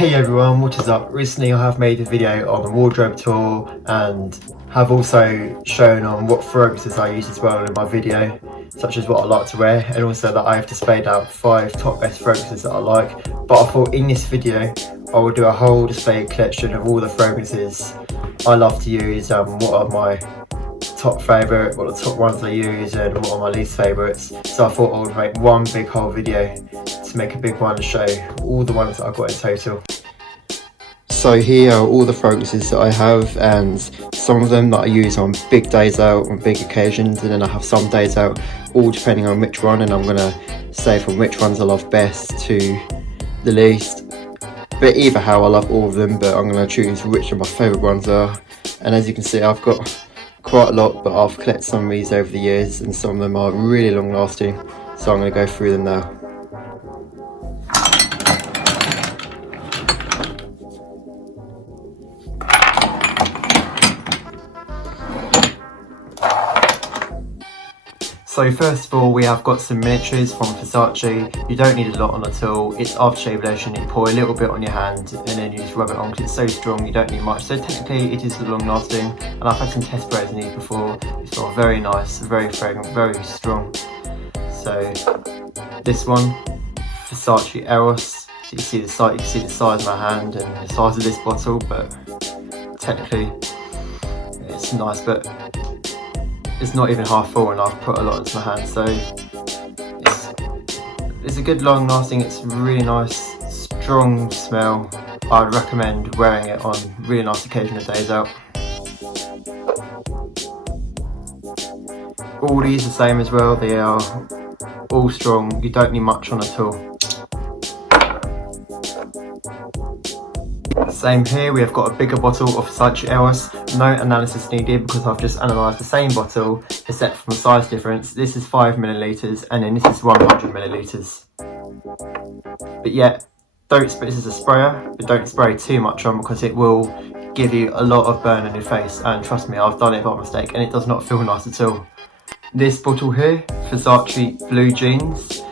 Hey everyone, what is up? Recently I have made a video on the wardrobe tour and have also shown on what fragrances I use as well in my video, such as what I like to wear, and also that I have displayed out 5 top best fragrances that I like. But I thought in this video I will do a whole display collection of all the fragrances I love to use, what are my top favourite, what are the top ones I use and what are my least favourites. So I thought I would make one big whole video to make a big one and show all the ones that I've got in total. So here are all the fragrances that I have, and some of them that I use on big days out, on big occasions, and then I have some days out, all depending on which one, and I'm going to say from which ones I love best to the least. But either how, I love all of them, but I'm going to choose which of my favourite ones are. And as you can see, I've got quite a lot, but I've collected some of these over the years, and some of them are really long lasting, so I'm going to go through them now. So first of all, we have got some miniatures from Versace. You don't need a lot on at all. It's aftershave lotion. You pour a little bit on your hand and then you just rub it on because it's so strong you don't need much. So technically it is long lasting, and I've had some test sprays in these before. It's all very nice, very fragrant, very strong. So this one, Versace Eros. You can see the size of my hand and the size of this bottle, but technically it's nice, but it's not even half full and I've put a lot into my hand, so it's a good long lasting, it's really nice, strong smell. I'd recommend wearing it on really nice occasional days out. All these are the same as well, they are all strong, you don't need much on at all. Same here, we have got a bigger bottle of Snitch. No analysis needed because I've just analysed the same bottle except from the size difference. This is 5 millilitres and then this is 100 millilitres. But yeah, this is a sprayer, but don't spray too much on because it will give you a lot of burn on your face, and trust me, I've done it by mistake and it does not feel nice at all. This bottle here, Versace Blue Jeans.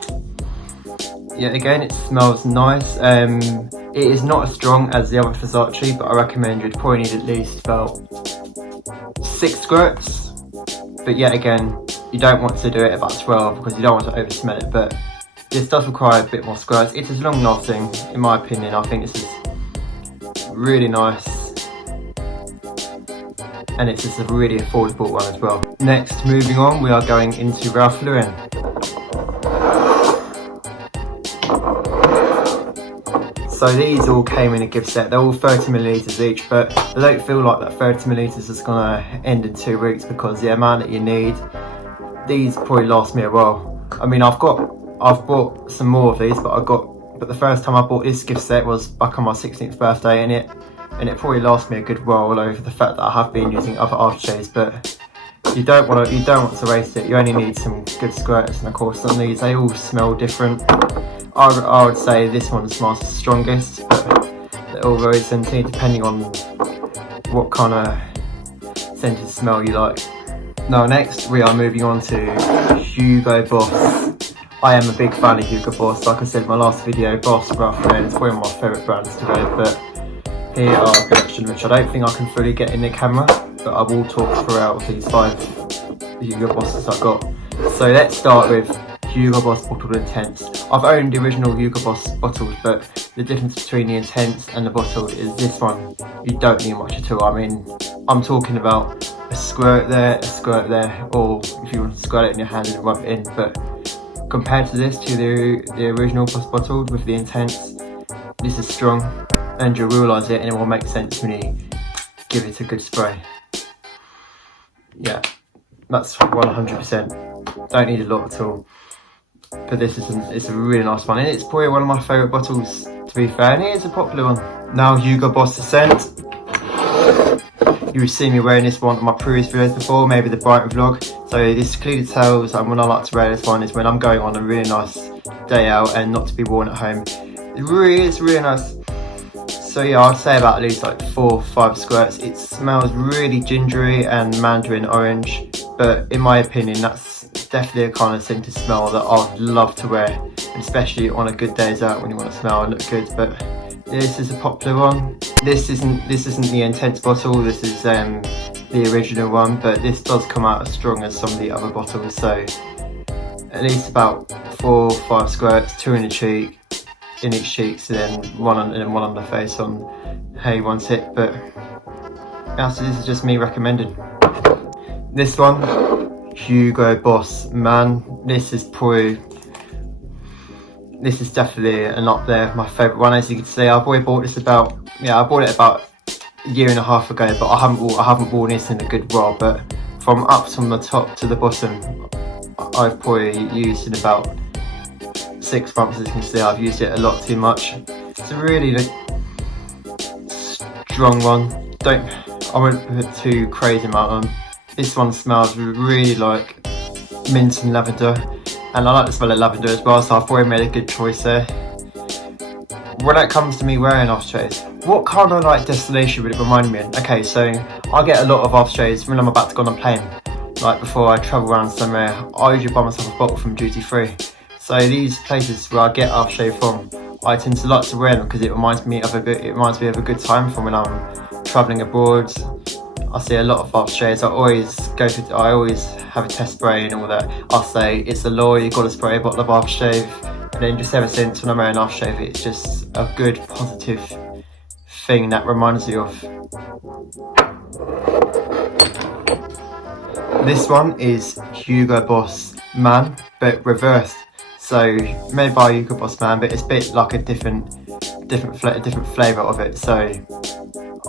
Yeah, again, it smells nice. It is not as strong as the other Versace, but I recommend you'd probably need at least about 6 squirts. But yet again, you don't want to do it about 12 because you don't want to over smell it, but this does require a bit more squirts. It is long lasting, in my opinion. I think this is really nice. And it's just a really affordable one as well. Next, moving on, we are going into Ralph Lauren. So these all came in a gift set. They're all 30 millilitres each, but they don't feel like that 30 millilitres is gonna end in 2 weeks because the amount that you need, these probably last me a while. I mean, I've bought some more of these, but the first time I bought this gift set was back on my 16th birthday, and it probably lasts me a good while over the fact that I have been using other aftershaves, but you don't want to waste it. You only need some good squirts, and of course on these they all smell different. I would say this one smells the strongest, but they're all very scented depending on what kind of scented smell you like. Now next we are moving on to Hugo Boss. I am a big fan of Hugo Boss. Like I said in my last video, Boss, Ralph Lauren is one of my favourite brands to wear, but here are a collection which I don't think I can fully get in the camera, but I will talk throughout these 5 Hugo Bosses I've got. So let's start with Hugo Boss Bottled Intense. I've owned the original Hugo Boss bottles, but the difference between the Intense and the bottled is this one, you don't need much at all. I mean, I'm talking about a squirt there, or if you want to squirt it in your hand and rub it in, but compared to this, to the original Boss Bottled with the Intense, this is strong, and you'll realise it and it will make sense when you give it a good spray. Yeah, that's 100%. Don't need a lot at all. But it's a really nice one, and it's probably one of my favourite bottles to be fair, and it is a popular one. Now Hugo Boss Scent. You've seen me wearing this one on my previous videos before, maybe the Brighton vlog. So this clearly tells, and when I like to wear this one is when I'm going on a really nice day out and not to be worn at home. It really is really nice. So yeah, I'd say about at least like 4 or 5 squirts. It smells really gingery and mandarin orange, but in my opinion that's definitely a kind of scented smell that I'd love to wear, especially on a good days out when you want to smell and look good. But This is a popular one. This isn't the intense bottle. This is the original one, but this does come out as strong as some of the other bottles. So at least about 4 or 5 squirts, 2 in the cheek, in each cheek, so then one on the face on how you want it. But also, this is just me recommending. This one, Hugo Boss Man. This is definitely an up there, my favourite one. As you can see, I've already bought this I bought it about a year and a half ago, but I haven't worn this in a good while. But from the top to the bottom, I've probably used in about 6 months. As you can see, I've used it a lot too much. It's a really strong one. I won't put too crazy amount on. This one smells really like mint and lavender, and I like the smell of lavender as well, so I've probably made a good choice there. When it comes to me wearing aftershaves, what kind of like destination would it remind me of? Okay, so I get a lot of aftershaves when I'm about to go on a plane. Like before I travel around somewhere, I usually buy myself a bottle from duty free. So these places where I get aftershave from, I tend to like to wear them because it reminds me of a good time from when I'm travelling abroad. I see a lot of aftershaves. I always have a test spray and all that. I'll say it's a law, you've got to spray a bottle of aftershave. And then just ever since when I'm wearing aftershave, it's just a good positive thing that reminds you of. This one is Hugo Boss Man, but reversed. So made by Hugo Boss Man, but it's a bit like a different flavour of it. So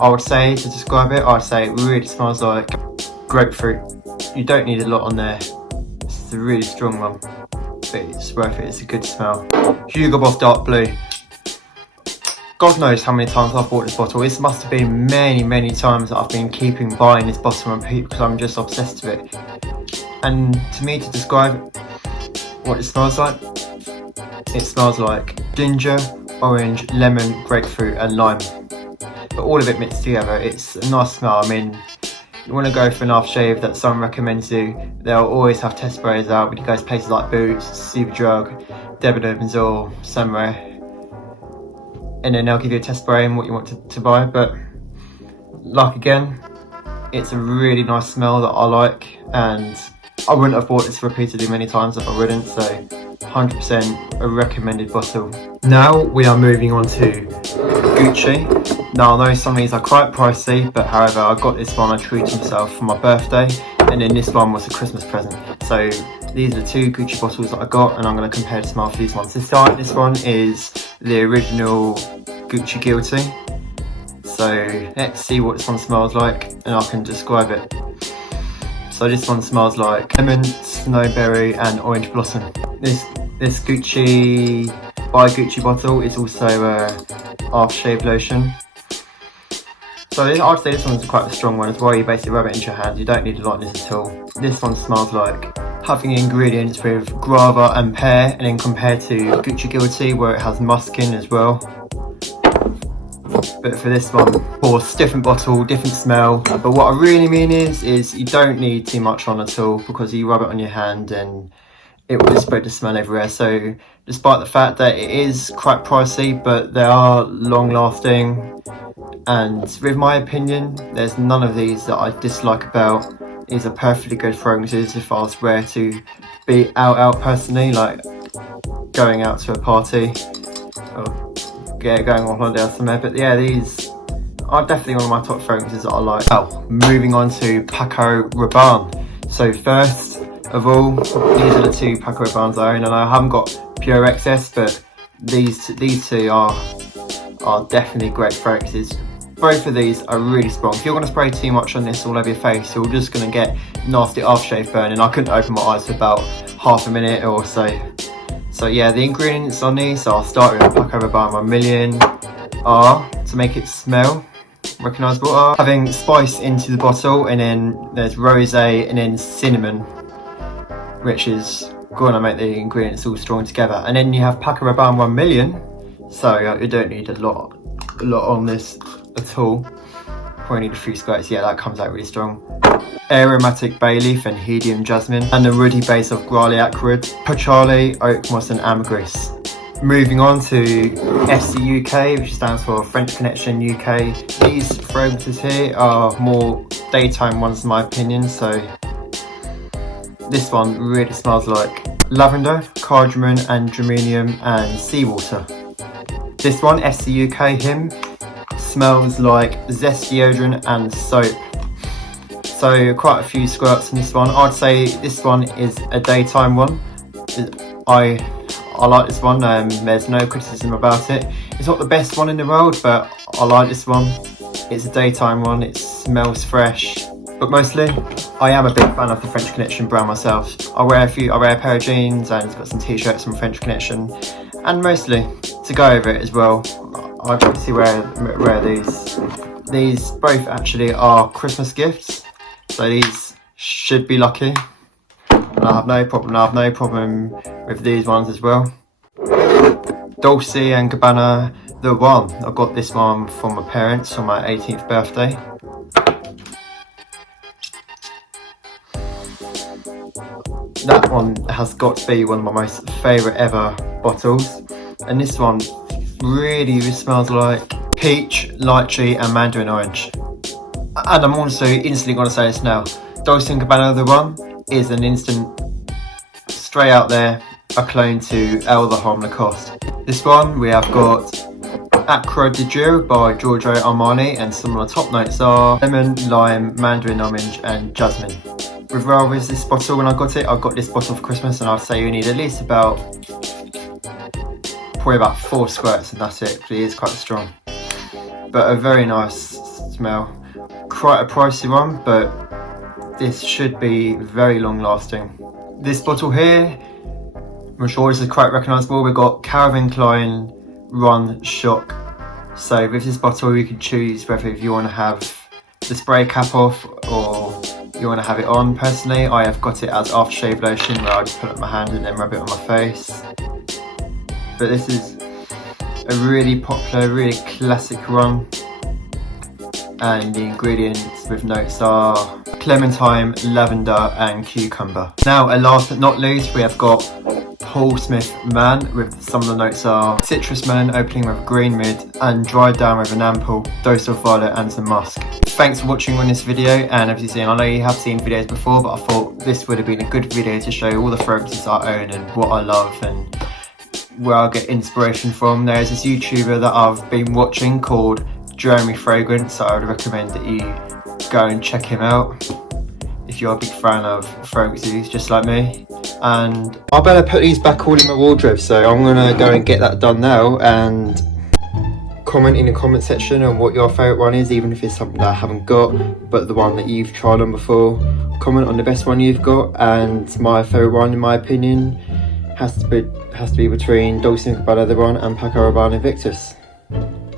I would say, to describe it, I'd say it really smells like grapefruit. You don't need a lot on there. It's a really strong one, but it's worth it. It's a good smell. Hugo Boss Dark Blue. God knows how many times I've bought this bottle. This must have been many times that I've been buying this bottle on repeat because I'm just obsessed with it. And to me, to describe what it smells like ginger, orange, lemon, grapefruit and lime. But all of it mixed together. It's a nice smell. I mean, you want to go for an aftershave that someone recommends you, they'll always have test sprays out when you go to places like Boots, Superdrug, Debenhams or somewhere, and then they'll give you a test spray and what you want to buy. But like again, it's a really nice smell that I like, and I wouldn't have bought this repeatedly many times if I wouldn't, so 100% a recommended bottle. Now we are moving on to Gucci. Now I know some of these are quite pricey, but however I got this one, I treated myself for my birthday, and then this one was a Christmas present. So these are 2 Gucci bottles that I got, and I'm going to compare the smell for these ones. This one is the original Gucci Guilty. So let's see what this one smells like, and I can describe it. So this one smells like lemon, snowberry and orange blossom. This Gucci by Gucci bottle is also a aftershave lotion. So I'd say this one's quite a strong one as well. You basically rub it into your hand, you don't need a lot in this at all. This one smells like having ingredients with guava and pear, and then compared to Gucci Guilty where it has musk in as well. But for this one, of course, different bottle, different smell. But what I really mean is you don't need too much on at all, because you rub it on your hand and it will just spread the smell everywhere. So despite the fact that it is quite pricey, but they are long lasting. And with my opinion, there's none of these that I dislike about. These are perfectly good fragrances if I was to be out personally, like going out to a party or going on holiday or somewhere. But yeah, these are definitely one of my top fragrances that I like. Oh, moving on to Paco Rabanne. So first of all, these are the 2 Paco Rabannes I own, and I haven't got Pure Excess, but these two are definitely great fragrances. Both of these are really strong. If you're going to spray too much on this all over your face, you're just going to get nasty aftershave burn, and I couldn't open my eyes for about half a minute or so. So yeah, the ingredients on these, so I'll start with Paco Rabanne 1 million, are, to make it smell recognisable, are having spice into the bottle, and then there's rosé and then cinnamon, which is going to make the ingredients all strong together. And then you have Paco Rabanne 1 million, so you don't need a lot on this at all. Probably need a few squirts. Yeah, that comes out really strong. Aromatic bay leaf and helium jasmine, and the woody base of Grale Acrid, patchouli, oak moss and ambergris. Moving on to FC UK, which stands for French Connection UK. These fragrances here are more daytime ones in my opinion, so this one really smells like lavender, cardamom and geranium and seawater. This one, FC UK Him, smells like zest deodorant and soap. So quite a few squirts in this one. I'd say this one is a daytime one. I like this one, there's no criticism about it. It's not the best one in the world, but I like this one. It's a daytime one, it smells fresh. But mostly, I am a big fan of the French Connection brand myself. I wear a pair of jeans and it's got some t-shirts from French Connection. And mostly, to go over it as well, I'd like to see where these both actually are Christmas gifts. So these should be lucky. And I have no problem with these ones as well. Dolce & Gabbana The One. I got this one from my parents on my 18th birthday. That one has got to be one of my most favourite ever bottles. And this one really smells like peach, lychee and mandarin orange. And I'm also instantly going to say this now. Dolce & Gabbana The One is an instant, straight out there, a clone to El the Homme Lacoste. This one we have got Acqua di Gio by Giorgio Armani, and some of the top notes are lemon, lime, mandarin orange and jasmine. With this bottle, when I got this bottle for Christmas, and I'd say you need at least probably about 4 squirts and that's it. It is quite strong, but a very nice smell. Quite a pricey one, but this should be very long lasting. This bottle here, I'm sure this is quite recognisable. We've got Calvin Klein Run Shock. So with this bottle you can choose whether you want to have the spray cap off or you want to have it on. Personally, I have got it as aftershave lotion, where I just put it on my hand and then rub it on my face. But this is a really popular, really classic run, and the ingredients with notes are clementine, lavender and cucumber. Now, last but not least, we have got Paul Smith Man, with some of the notes are citrus melon opening with green mid and dried down with an ample dose of violet and some musk. Thanks for watching on this video, and as you've seen, I know you have seen videos before, but I thought this would have been a good video to show all the fragrances I own and what I love and where I get inspiration from. There's this YouTuber that I've been watching called Jeremy Fragrance, so I would recommend that you go and check him out if you're a big fan of fragrances just like me. And I better put these back all in my wardrobe, so I'm gonna go and get that done now, and comment in the comment section on what your favourite one is, even if it's something that I haven't got but the one that you've tried on before. Comment on the best one you've got, and my favourite one in my opinion has to be between Dolce & Gabbana The One and Paco Rabanne Invictus.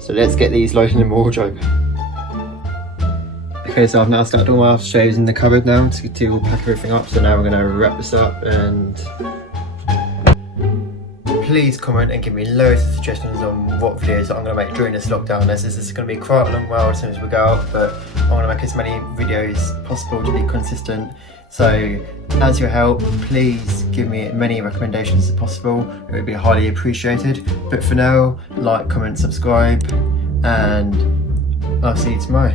So let's get these loaded in my wardrobe. Okay, so I've now started all my aftershaves in the cupboard now to pack everything up, so now we're going to wrap this up. And please comment and give me loads of suggestions on what videos that I'm going to make during this lockdown. This is going to be quite a long while as soon as we go out, but I'm going to make as many videos possible to be consistent. So as your help, please give me as many recommendations as possible. It would be highly appreciated. But for now, like, comment, subscribe, and I'll see you tomorrow.